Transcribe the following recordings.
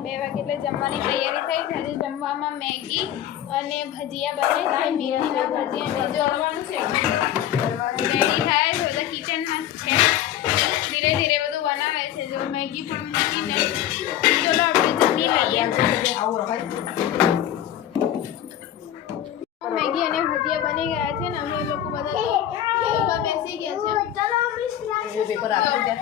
2 વાગે એટલે જમવાની તૈયારી થઈ છે. આજે જમવામાં મેગી અને ભજીયા બને છે. મેથીના ભજીયા જોડવાનું છે. રેડી થાય છે, બધા કિચનમાં છે. ધીરે ધીરે બધું બનાવે છે. જો મેગી પણ મૂકીને ચલો આપણે જમી લઈએ. મેગી અને ભજીયા બની ગયા છે ને અમે લોકો બધા બેસી ગયા છે. પેપર આપી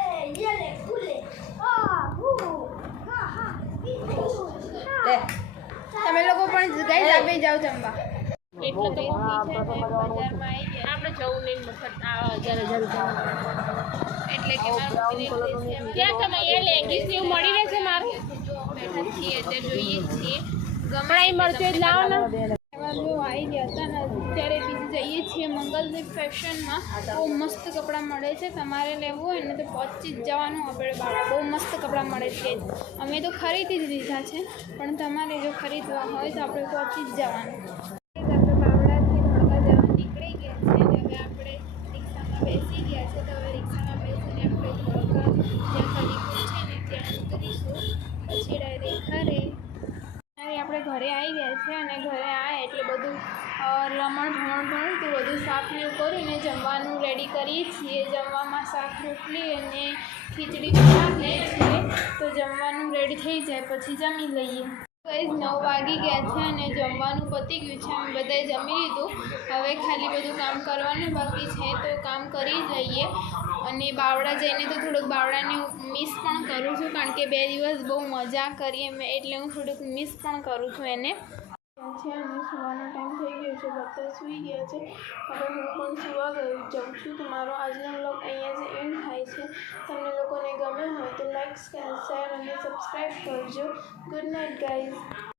તમે લોકો પણ ગાઈસ આપી જાઓ જમવા. એટલે તો બજારમાં આવી ગયા આપણે જવું નહીં મફત 1000 એટલે કે ત્યાં તમે એ લેગીસ ને મળી રહેશે મારું બેઠા છીએ તે જોઈએ છીએ ગમણાઈ મળશે જ લાવો ને જો આવી ગયા હતા ને અત્યારે બીજી જઈએ છીએ મંગલદીપ ફેશનમાં. બહુ મસ્ત કપડાં મળે છે. તમારે લેવું હોય ને તો પહોંચી જ જવાનું. આપણે બહુ મસ્ત કપડાં મળે છે. અમે તો ખરીદી જ લીધા છે પણ તમારે જો ખરીદવા હોય તો આપણે પહોંચી જ જવાનું. આપણે બાવળાથી ધોળકા જવા નીકળી ગયા છે અને હવે આપણે રિક્ષામાં બેસી ગયા છે. તો હવે રિક્ષામાં બેસીને આપણે ધોળકા જ્યાં કલીપુર છે ને ત્યાં ઉતરીશું. પછી ડાયરેક્ટ ઘરે આપણે ઘરે આવી ગયા છે અને ઘરે આવ્યા એટલે બધું રમણ ભમણ તો બધું સાફ ને કરીને જમવાનું રેડી કરીએ છીએ. જમવામાં શાક રોટલી અને ખીચડી બનાવીએ છીએ. તો જમવાનું રેડી થઈ જાય પછી જમી લઈએ. ગાઈસ 9 વાગી ગયા છે અને જમવાનું પતી ગયું છે. અમે બધાએ જમી લીધું. હવે ખાલી બધું કામ કરવાનું બાકી છે તો કામ કરી જ લઈએ. અને બાવળા જઈને તો થોડુંક બાવળાને મિસ પણ કરું છું કારણ કે 2 દિવસ બહુ મજા કરીએ મેં એટલે હું થોડુંક મિસ પણ કરું છું એને. છે અને સુવાનો ટાઈમ થઈ ગયો છે. બધા સૂઈ ગયા છે. હવે હું પણ સુવા જાઉં છું. તો મારો આજનો વ્લોગ અહીંયા જ એન્ડ થાય છે. તમને લોકોને ગમે હોય તો લાઈક શેર અને સબસ્ક્રાઈબ કરજો. Good night guys.